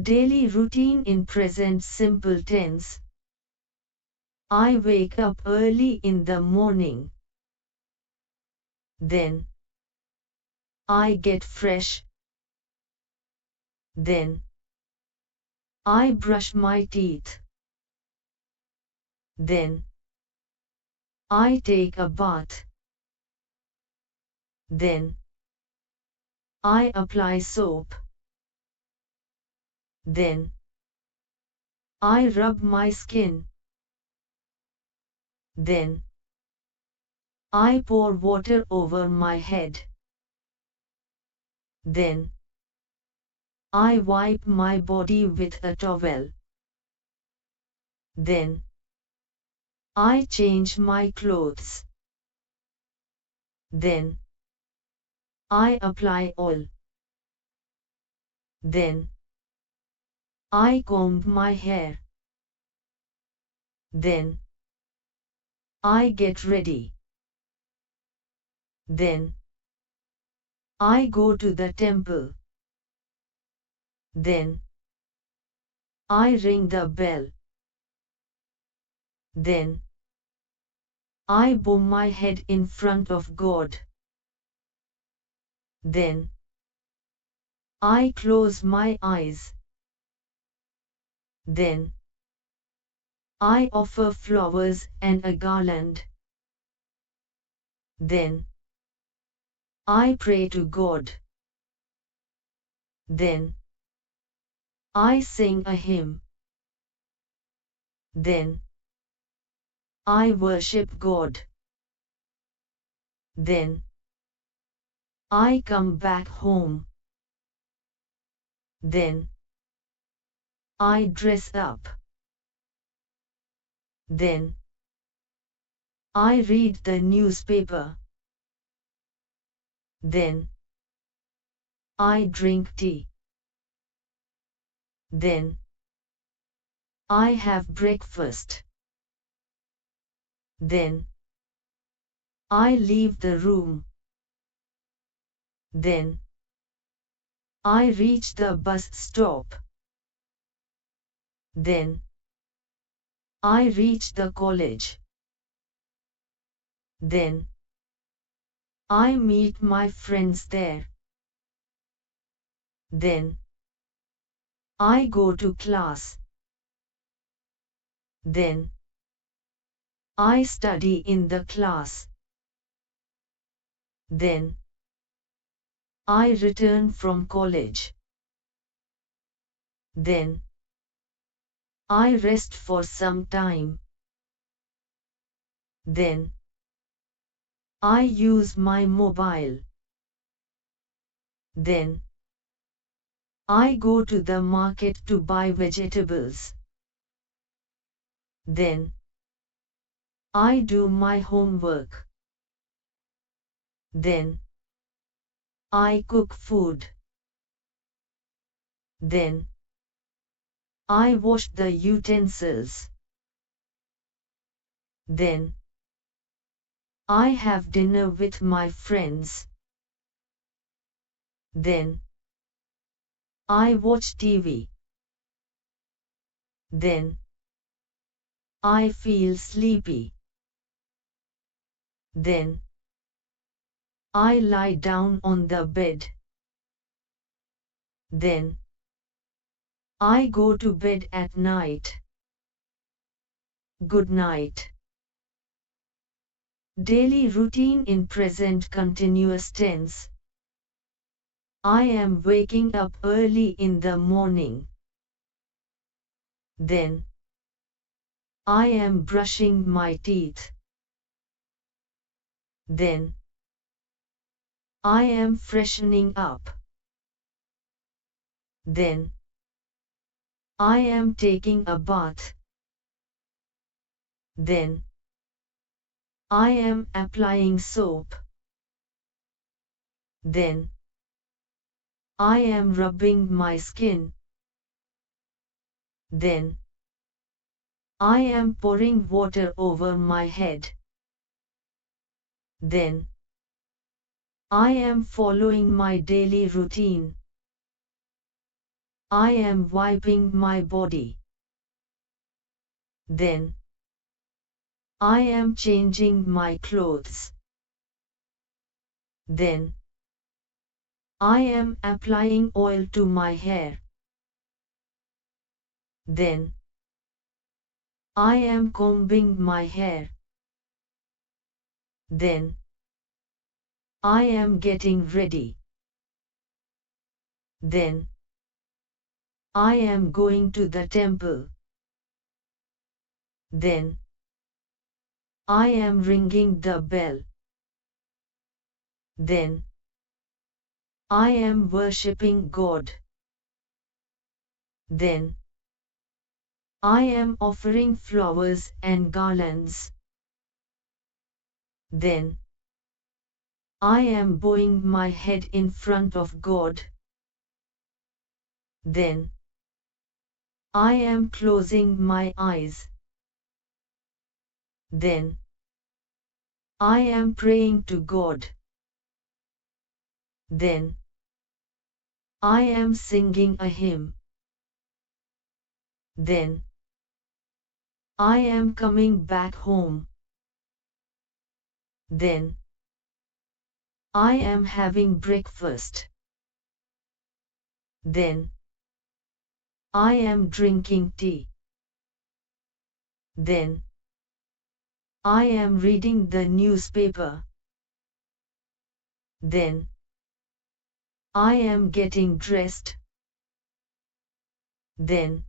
Daily routine in present simple tense. I wake up early in the morning. Then I get fresh. Then I brush my teeth. Then I take a bath. Then I apply soap. Then I rub my skin. Then I pour water over my head. Then I wipe my body with a towel. Then I change my clothes. Then I apply oil. Then I comb my hair. Then I get ready. Then I go to the temple. Then I ring the bell. Then I bow my head in front of God. Then I close my eyes. Then I offer flowers and a garland. Then I pray to God. Then I sing a hymn. Then I worship God. Then I come back home. Then I dress up. Then I read the newspaper. Then I drink tea. Then I have breakfast. Then I leave the room. Then I reach the bus stop. Then I reach the college. Then I meet my friends there. Then I go to class. Then I study in the class. Then I return from college. Then I rest for some time. Then I use my mobile. Then I go to the market to buy vegetables. Then I do my homework. Then I cook food. Then I wash the utensils. Then I have dinner with my friends. Then I watch TV. Then I feel sleepy. Then I lie down on the bed. Then I go to bed at night. Good night. Daily routine in present continuous tense. I am waking up early in the morning. Then I am brushing my teeth. Then I am freshening up. Then I am taking a bath. Then I am applying soap. Then I am rubbing my skin. Then I am pouring water over my head. Then I am following my daily routine. I am wiping my body. Then I am changing my clothes. Then I am applying oil to my hair. Then I am combing my hair. Then I am getting ready. Then I am going to the temple. Then I am ringing the bell. Then I am worshipping God. Then I am offering flowers and garlands. Then I am bowing my head in front of God. Then I am closing my eyes. Then I am praying to God. Then I am singing a hymn. Then I am coming back home. Then I am having breakfast. Then I am drinking tea. Then I am reading the newspaper. Then I am getting dressed. Then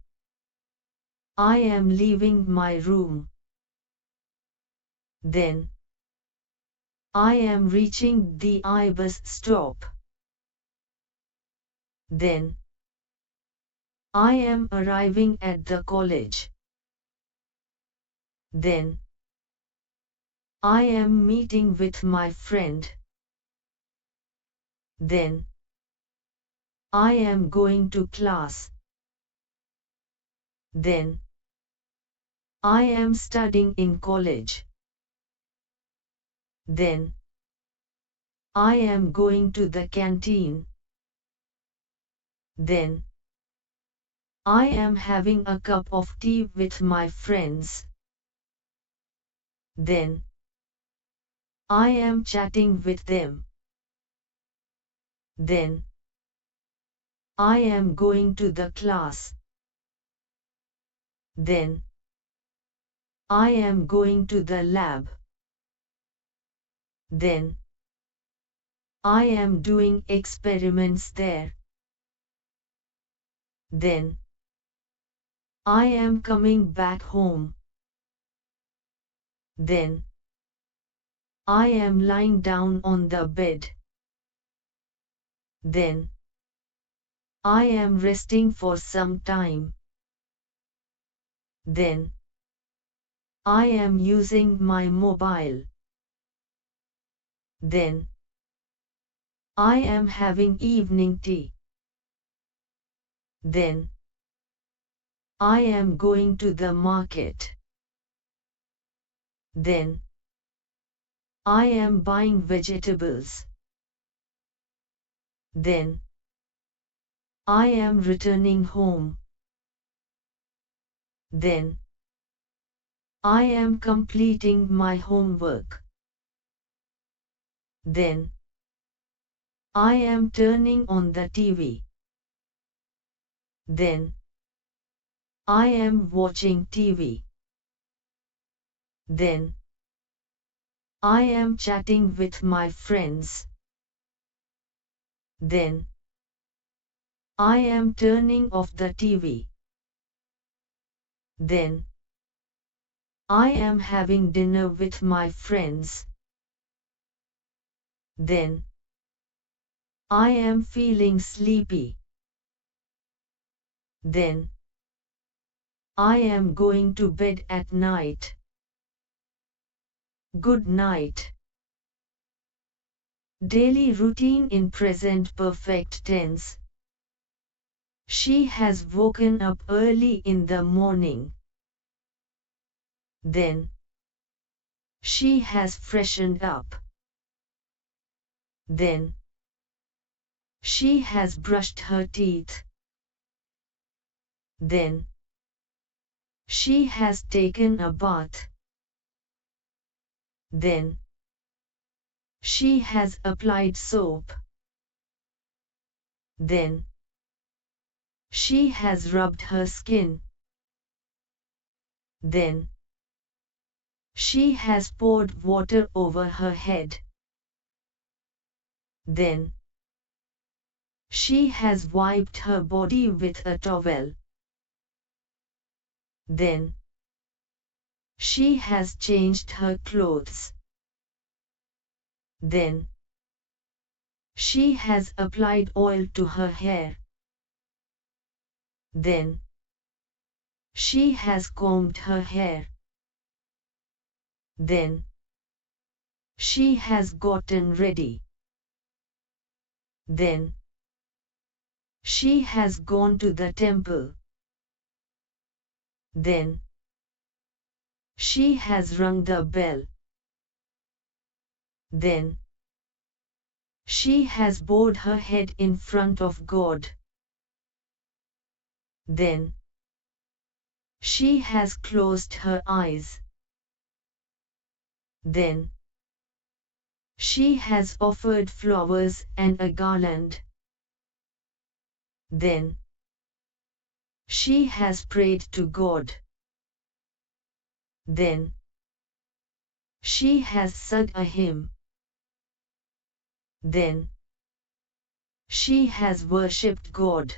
I am leaving my room. Then I am reaching the bus stop. Then I am arriving at the college. Then I am meeting with my friend. Then I am going to class. Then I am studying in college. Then I am going to the canteen. Then I am having a cup of tea with my friends. Then I am chatting with them. Then I am going to the class. Then I am going to the lab. Then I am doing experiments there. Then I am coming back home. Then I am lying down on the bed. Then I am resting for some time. Then I am using my mobile. Then I am having evening tea. Then I am going to the market. Then I am buying vegetables. Then I am returning home. Then I am completing my homework. Then I am turning on the TV. Then I am watching TV. Then I am chatting with my friends. Then I am turning off the TV. Then I am having dinner with my friends. Then I am feeling sleepy. Then I am going to bed at night. Good night. Daily routine in present perfect tense. She has woken up early in the morning. Then she has freshened up. Then she has brushed her teeth. Then she has taken a bath. Then she has applied soap. Then she has rubbed her skin. Then she has poured water over her head. Then she has wiped her body with a towel. Then she has changed her clothes. Then she has applied oil to her hair. Then she has combed her hair. Then she has gotten ready. Then she has gone to the temple. Then she has rung the bell. Then she has bowed her head in front of God. Then she has closed her eyes. Then she has offered flowers and a garland. Then she has prayed to God. Then she has sung a hymn. Then she has worshipped God.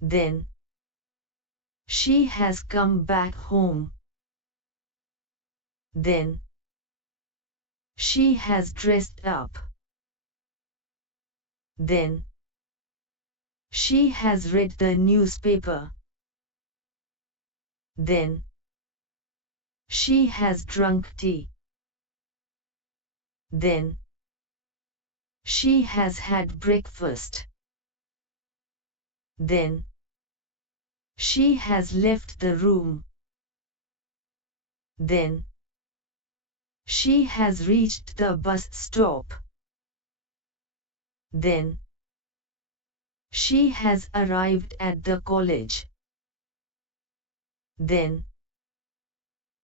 Then she has come back home. Then she has dressed up. Then she has read the newspaper. Then she has drunk tea. Then she has had breakfast. Then she has left the room. Then she has reached the bus stop. Then she has arrived at the college. Then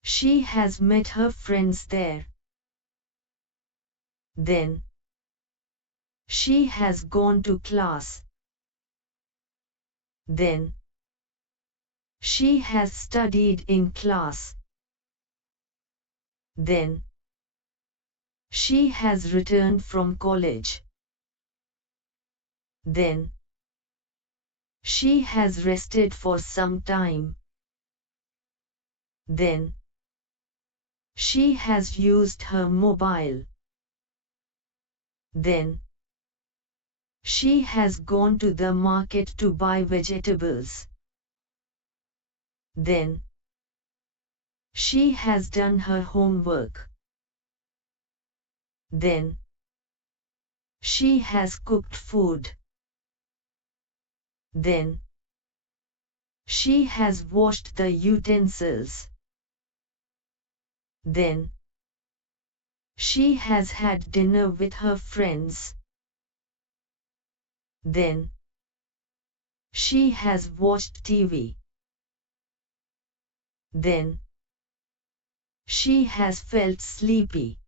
she has met her friends there. Then she has gone to class. Then she has studied in class. Then she has returned from college. Then she has rested for some time. Then she has used her mobile. Then she has gone to the market to buy vegetables. Then she has done her homework. Then she has cooked food. Then she has washed the utensils. Then she has had dinner with her friends. Then she has watched TV. Then she has felt sleepy.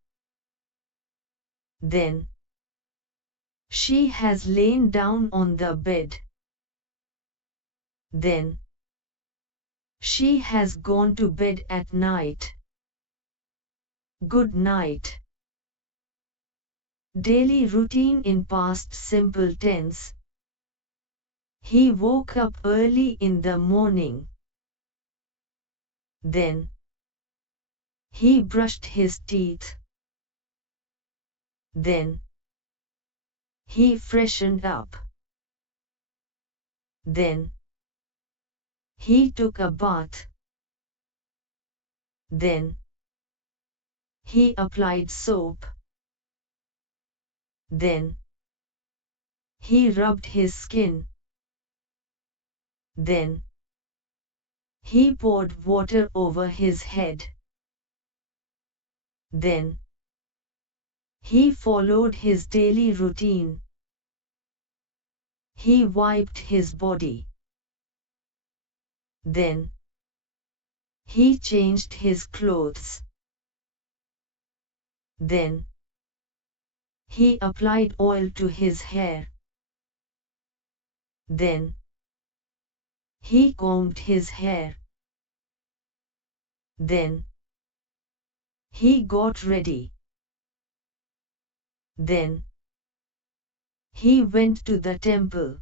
Then she has lain down on the bed. Then she has gone to bed at night. Good night. Daily routine in past simple tense. He woke up early in the morning. Then he brushed his teeth. Then he freshened up. Then he took a bath. Then he applied soap. Then he rubbed his skin. Then he poured water over his head. Then he followed his daily routine. He wiped his body. Then he changed his clothes. Then he applied oil to his hair. Then he combed his hair. Then he got ready. Then he went to the temple.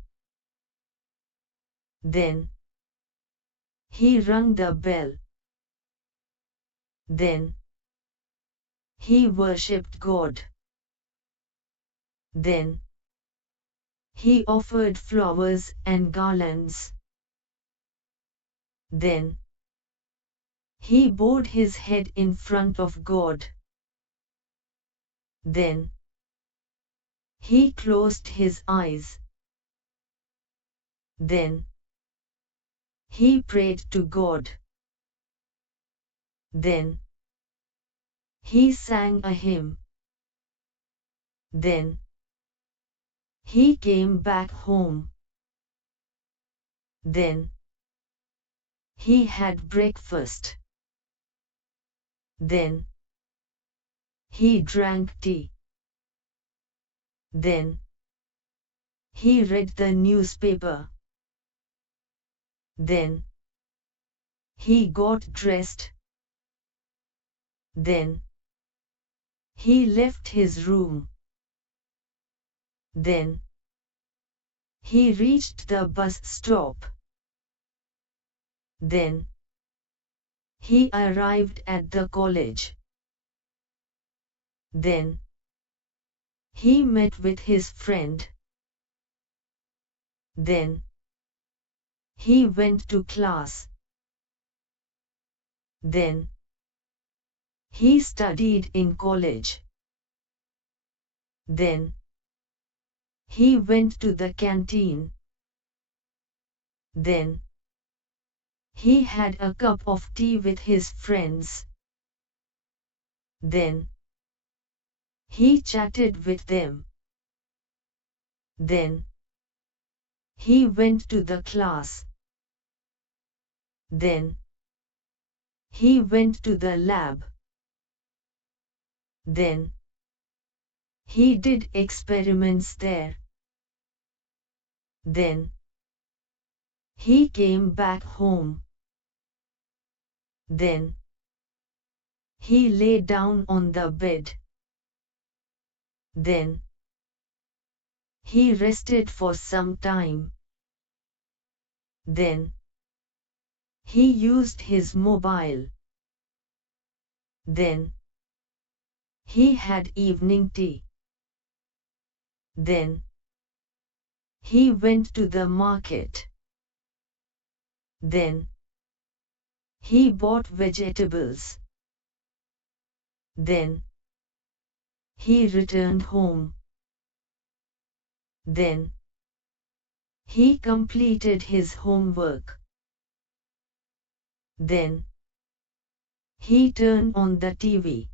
Then he rang the bell. Then he worshipped God. Then he offered flowers and garlands. Then he bowed his head in front of God. Then he closed his eyes. Then he prayed to God. Then he sang a hymn. Then he came back home. Then he had breakfast. Then he drank tea. Then he read the newspaper. Then he got dressed. Then he left his room. Then he reached the bus stop. Then he arrived at the college. Then he met with his friend. Then he went to class. Then he studied in college. Then he went to the canteen. Then he had a cup of tea with his friends. Then he chatted with them. Then he went to the class. Then he went to the lab. Then he did experiments there. Then he came back home. Then he lay down on the bed. Then he rested for some time. Then he used his mobile. Then he had evening tea. Then he went to the market. Then he bought vegetables. Then he returned home. Then he completed his homework. Then he turned on the TV.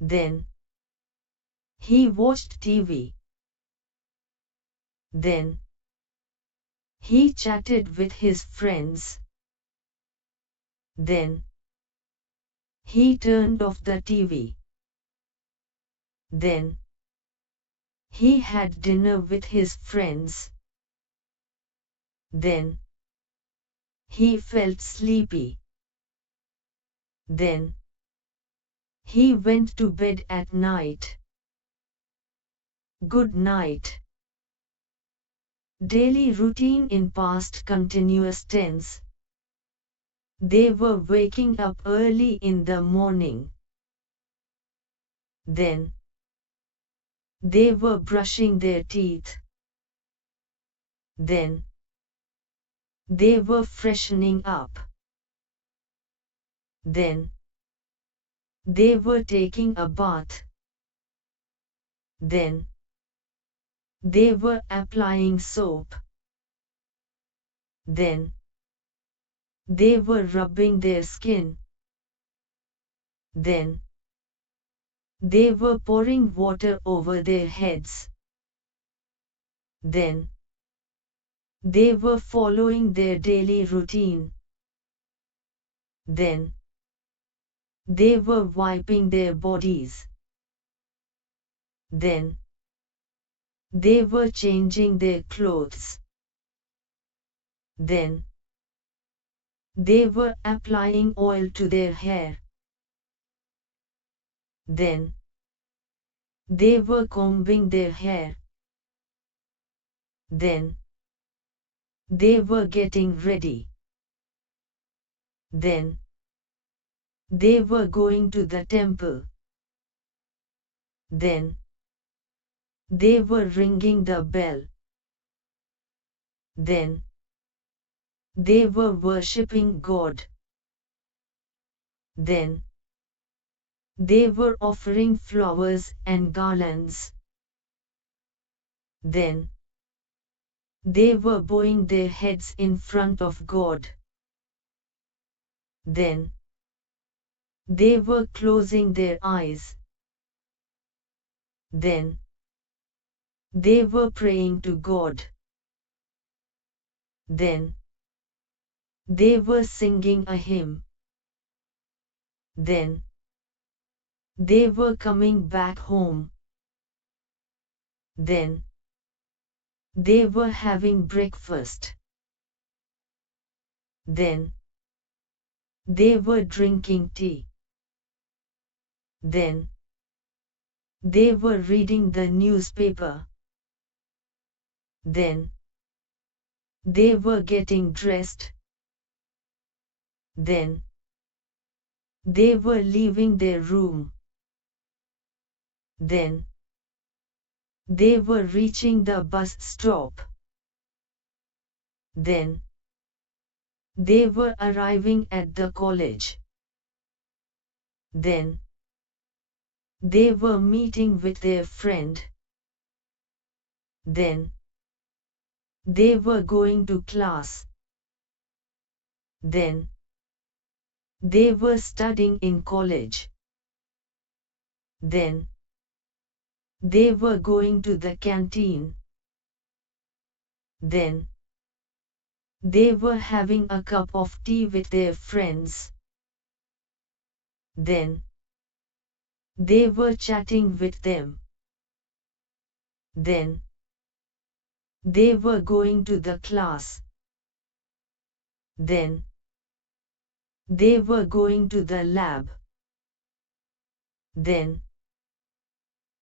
Then he watched TV. Then he chatted with his friends. Then he turned off the TV. Then he had dinner with his friends. Then he felt sleepy. Then he went to bed at night. Good night. Daily routine in past continuous tense. They were waking up early in the morning. Then they were brushing their teeth. Then they were freshening up. Then they were taking a bath. Then they were applying soap. Then they were rubbing their skin. Then they were pouring water over their heads. Then They were following their daily routine. Then, they were wiping their bodies. Then, they were changing their clothes. Then, they were applying oil to their hair. Then, they were combing their hair. Then, they were getting ready. Then, they were going to the temple. Then, they were ringing the bell. Then, they were worshipping God. Then, they were offering flowers and garlands. Then, they were bowing their heads in front of God. Then, they were closing their eyes. Then, they were praying to God. Then, they were singing a hymn. Then, they were coming back home. Then, they were having breakfast. Then, they were drinking tea. Then, they were reading the newspaper. Then, they were getting dressed. Then, they were leaving their room. Then, they were reaching the bus stop. Then, they were arriving at the college. Then, they were meeting with their friend. Then, they were going to class. Then, they were studying in college. Then, they were going to the canteen. Then, they were having a cup of tea with their friends. Then, they were chatting with them. Then, they were going to the class. Then, they were going to the lab. Then,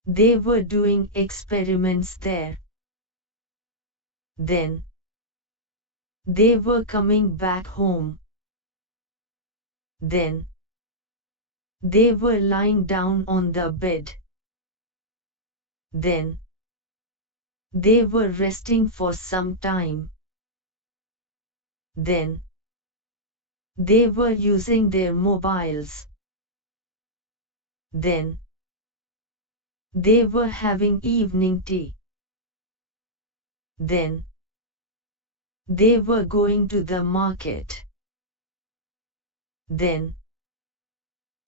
they were doing experiments there. Then, they were coming back home. Then, they were lying down on the bed. Then, they were resting for some time. Then, they were using their mobiles. Then, they were having evening tea. Then, they were going to the market. Then,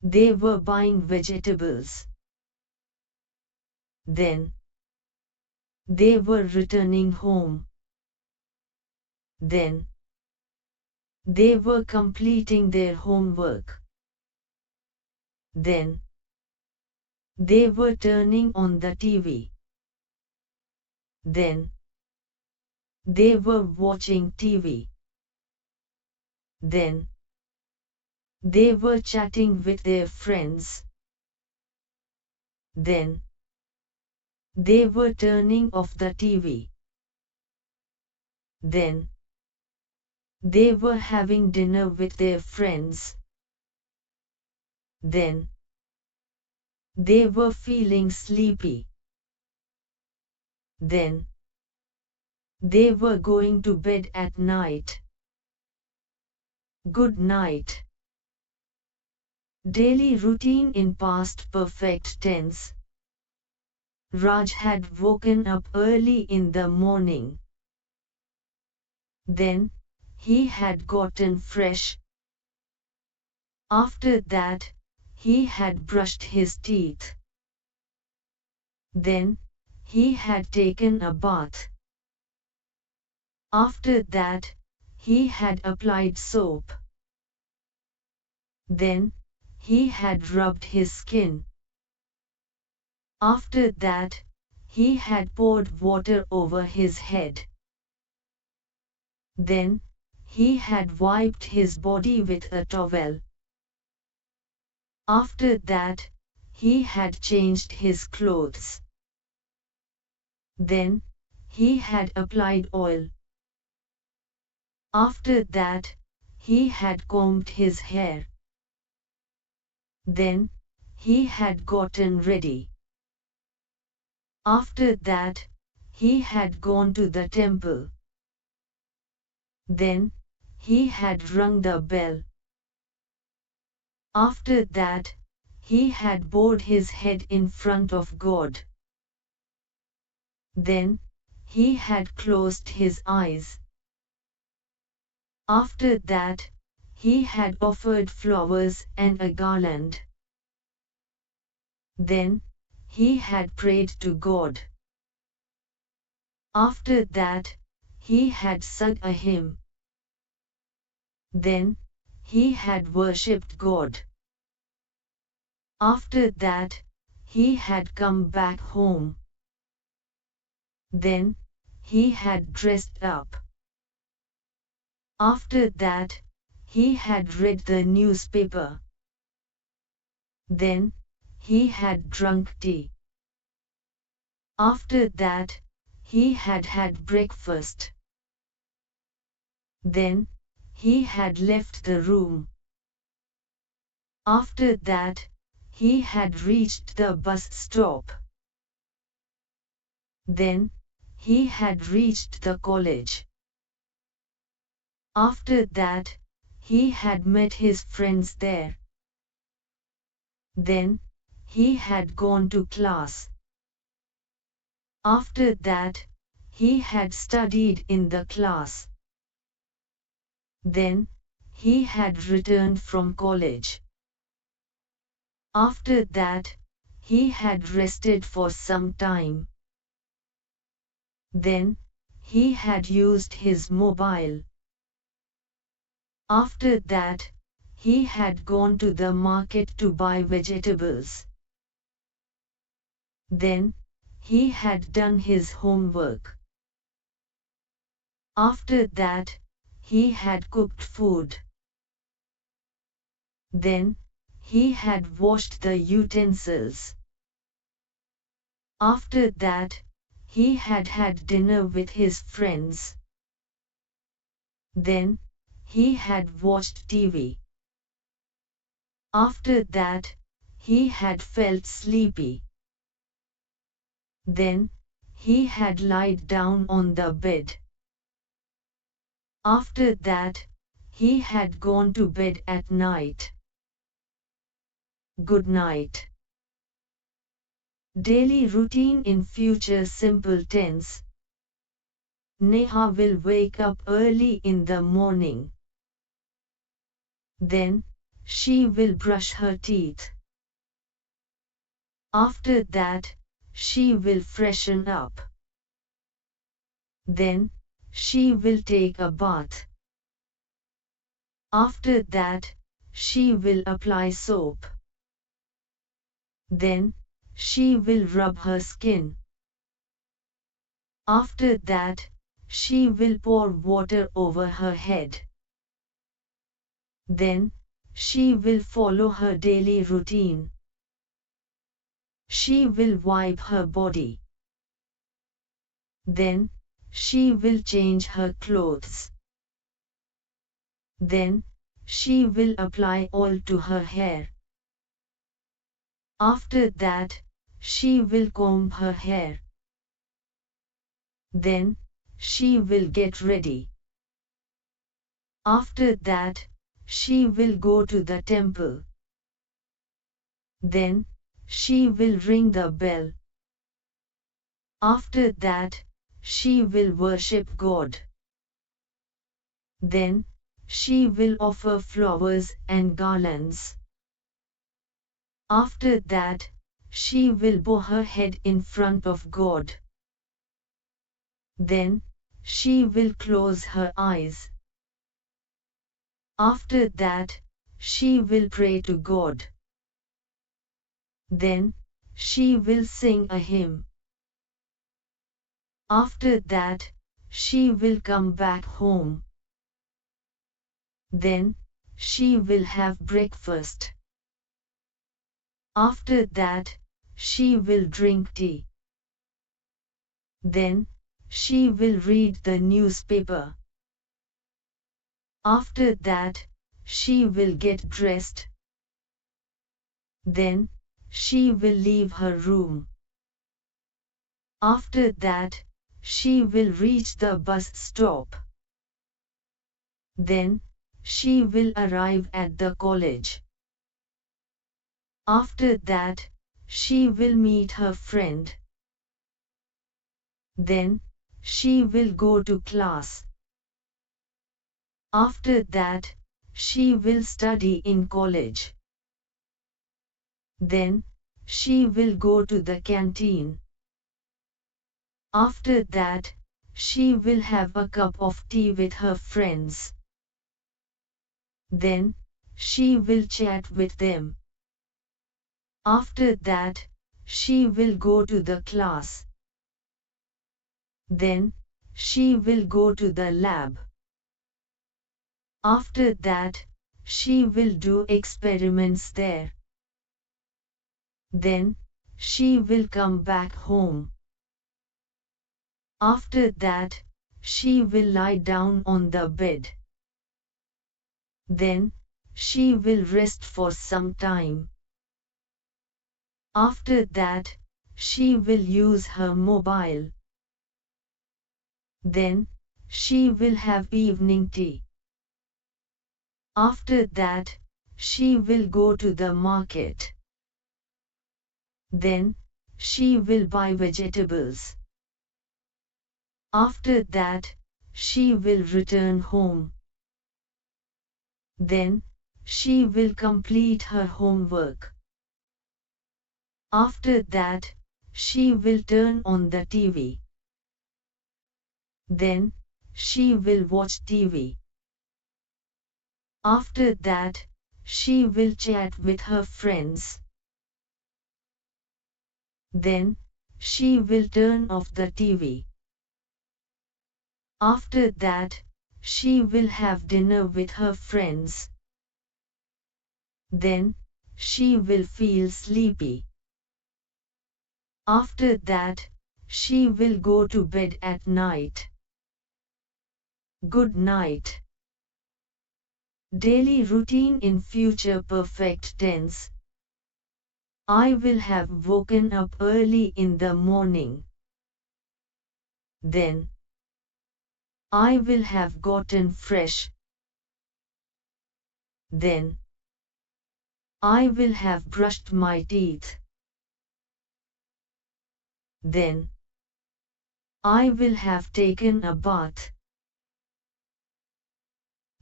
they were buying vegetables. Then, they were returning home. Then, they were completing their homework. Then, they were turning on the TV. Then, they were watching TV. Then, they were chatting with their friends. Then, they were turning off the TV. Then, they were having dinner with their friends. Then, they were feeling sleepy. Then, they were going to bed at night. Good night. Daily routine in past perfect tense. Raj had woken up early in the morning. Then, he had gotten fresh. After that, he had brushed his teeth. Then, he had taken a bath. After that, he had applied soap. Then, he had rubbed his skin. After that, he had poured water over his head. Then, he had wiped his body with a towel. After that, he had changed his clothes. Then, he had applied oil. After that, he had combed his hair. Then, he had gotten ready. After that, he had gone to the temple. Then, he had rung the bell. After that, he had bowed his head in front of God. Then, he had closed his eyes. After that, he had offered flowers and a garland. Then, he had prayed to God. After that, he had sung a hymn. Then, he had worshipped God. After that, he had come back home. Then, he had dressed up. After that, he had read the newspaper. Then, he had drunk tea. After that, he had had breakfast. Then, he had left the room. After that, he had reached the bus stop. Then, he had reached the college. After that, he had met his friends there. Then, he had gone to class. After that, he had studied in the class. Then, he had returned from college. After that, he had rested for some time. Then, he had used his mobile. After that, he had gone to the market to buy vegetables. Then, he had done his homework. After that, he had cooked food. Then, he had washed the utensils. After that, he had had dinner with his friends. Then, he had watched TV. After that, he had felt sleepy. Then, he had lied down on the bed. After that, he had gone to bed at night. Good night. Daily routine in future simple tense. Neha will wake up early in the morning. Then, she will brush her teeth. After that, she will freshen up. Then, she will take a bath. After that, she will apply soap. Then, she will rub her skin. After that, she will pour water over her head. Then, she will follow her daily routine. She will wipe her body. Then, she will change her clothes. Then, she will apply oil to her hair. After that, she will comb her hair. Then, she will get ready. After that, she will go to the temple. Then, she will ring the bell. After that, she will worship God. Then, she will offer flowers and garlands. After that, she will bow her head in front of God. Then, she will close her eyes. After that, she will pray to God. Then, she will sing a hymn. After that, she will come back home. Then, she will have breakfast. After that, she will drink tea. Then, she will read the newspaper. After that, she will get dressed. Then, she will leave her room. After that, she will reach the bus stop. Then, she will arrive at the college. After that, she will meet her friend. Then, she will go to class. After that, she will study in college. Then, she will go to the canteen. After that, she will have a cup of tea with her friends. Then, she will chat with them. After that, she will go to the class. Then, she will go to the lab. After that, she will do experiments there. Then, she will come back home. After that, she will lie down on the bed. Then, she will rest for some time. After that, she will use her mobile. Then, she will have evening tea. After that, she will go to the market. Then, she will buy vegetables. After that, she will return home. Then, she will complete her homework. After that, she will turn on the TV. Then, she will watch TV. After that, she will chat with her friends. Then, she will turn off the TV. After that, she will have dinner with her friends. Then, she will feel sleepy. After that, she will go to bed at night. Good night. Daily routine in future perfect tense. I will have woken up early in the morning. Then, I will have gotten fresh. Then, I will have brushed my teeth. Then, I will have taken a bath.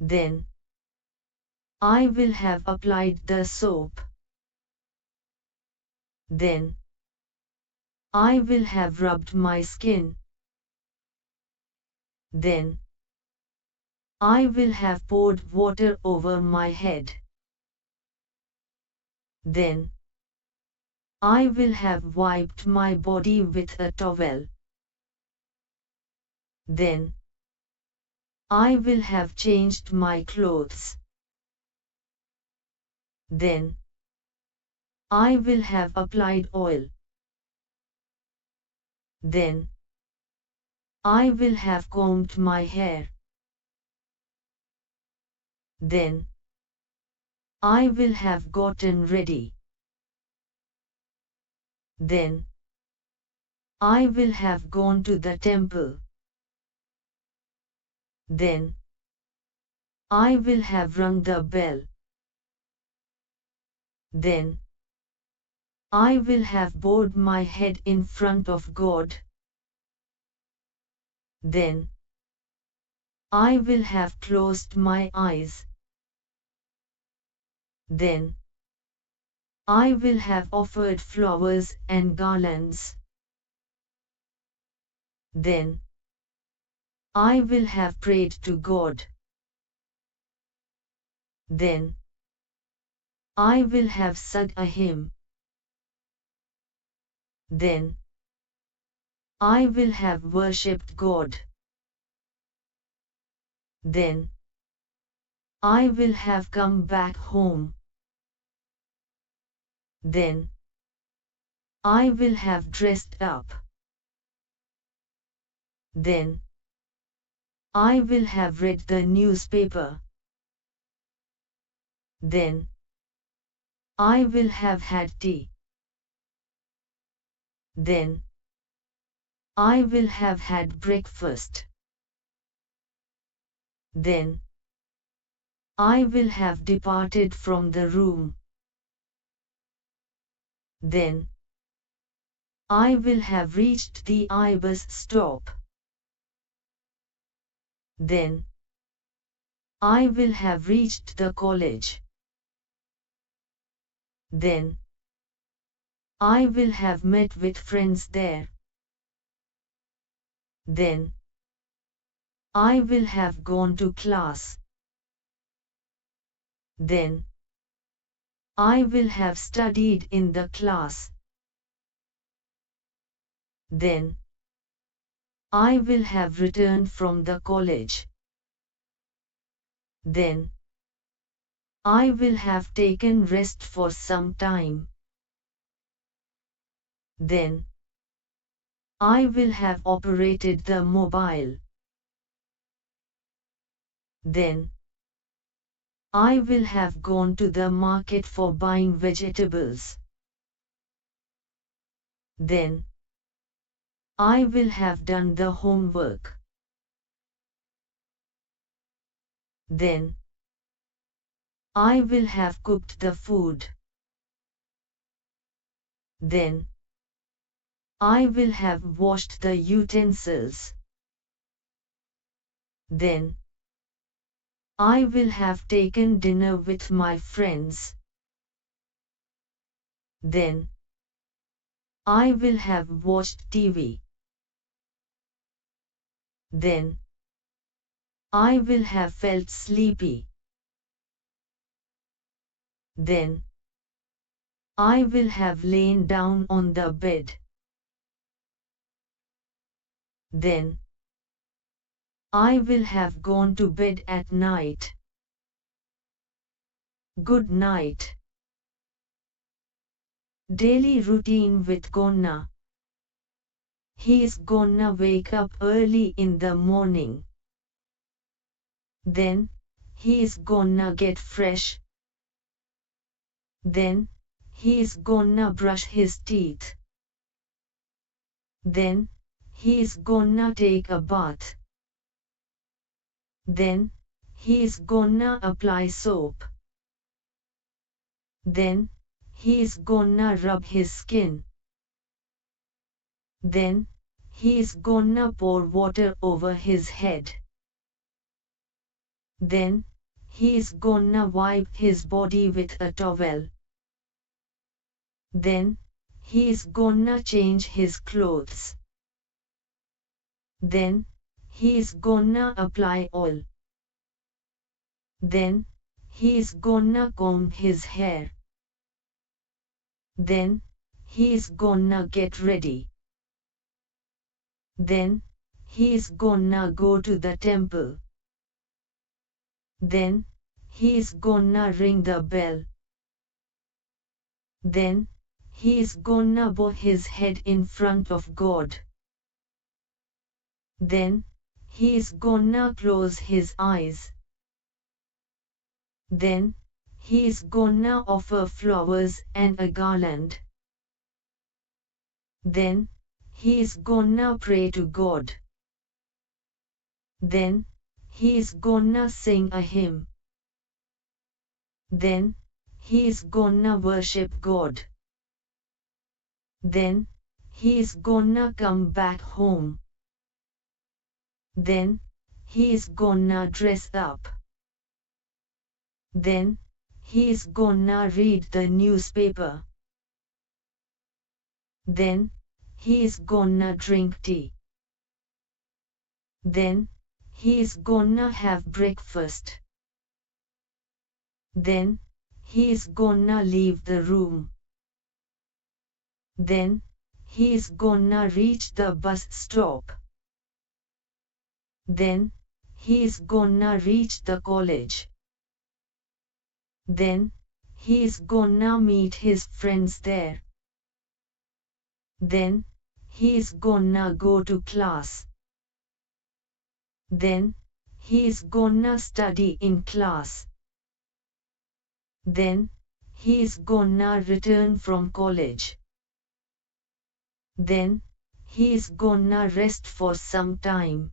Then, I will have applied the soap. Then, I will have rubbed my skin. Then, I will have poured water over my head. Then, I will have wiped my body with a towel. Then, I will have changed my clothes. Then, I will have applied oil. Then, I will have combed my hair. Then, I will have gotten ready. Then, I will have gone to the temple. Then, I will have rung the bell. Then, I will have bowed my head in front of God. Then, I will have closed my eyes. Then, I will have offered flowers and garlands. Then, I will have prayed to God. Then I will have sung a hymn. Then I will have worshipped God. Then I will have come back home. Then I will have dressed up. Then I will have read the newspaper. Then I will have had tea. Then I will have had breakfast. Then I will have departed from the room. Then I will have reached the bus stop. Then I will have reached the college. Then I will have met with friends there. Then I will have gone to class. Then I will have studied in the class. Then I will have returned from the college. Then I will have taken rest for some time. Then I will have operated the mobile. Then I will have gone to the market for buying vegetables. Then I will have done the homework. Then I will have cooked the food. Then I will have washed the utensils. Then I will have taken dinner with my friends. Then I will have watched TV. Then I will have felt sleepy. Then I will have lain down on the bed. Then I will have gone to bed at night. Good night. Daily routine with Gonna. He's gonna wake up early in the morning. Then he's gonna get fresh. Then he's gonna brush his teeth. Then he's gonna take a bath. Then he's gonna apply soap. Then he's gonna rub his skin. Then he's gonna pour water over his head. Then he's gonna wipe his body with a towel. Then he's gonna change his clothes. Then he's gonna apply oil. Then he's gonna comb his hair. Then he's gonna get ready. Then he's gonna go to the temple. Then he's gonna ring the bell. Then he's gonna bow his head in front of God. Then he's gonna close his eyes. Then he's gonna offer flowers and a garland. Then he's gonna pray to God. Then he's gonna sing a hymn. Then he's gonna worship God. Then he's gonna come back home. Then he's gonna dress up. Then he's gonna read the newspaper. Then he's gonna drink tea. Then he's gonna have breakfast. Then, he's gonna leave the room. Then, he's gonna reach the bus stop. Then, he's gonna reach the college. Then, he's gonna meet his friends there. Then, he's gonna go to class. Then, he's gonna study in class. Then, he's gonna return from college. Then, he's gonna rest for some time.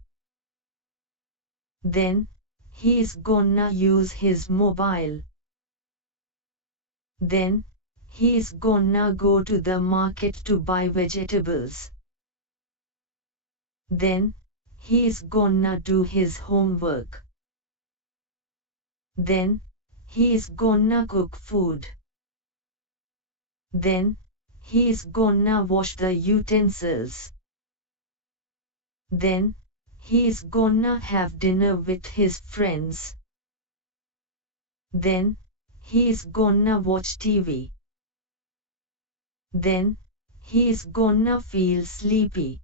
Then, he's gonna use his mobile. Then, he's gonna go to the market to buy vegetables. Then, he's gonna do his homework. Then, he's gonna cook food. Then, he's gonna wash the utensils. Then, he's gonna have dinner with his friends. Then, he's gonna watch TV. Then, he's gonna feel sleepy.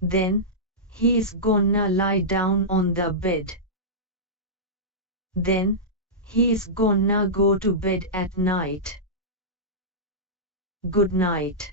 Then, he's gonna lie down on the bed. Then, he's gonna go to bed at night. Good night.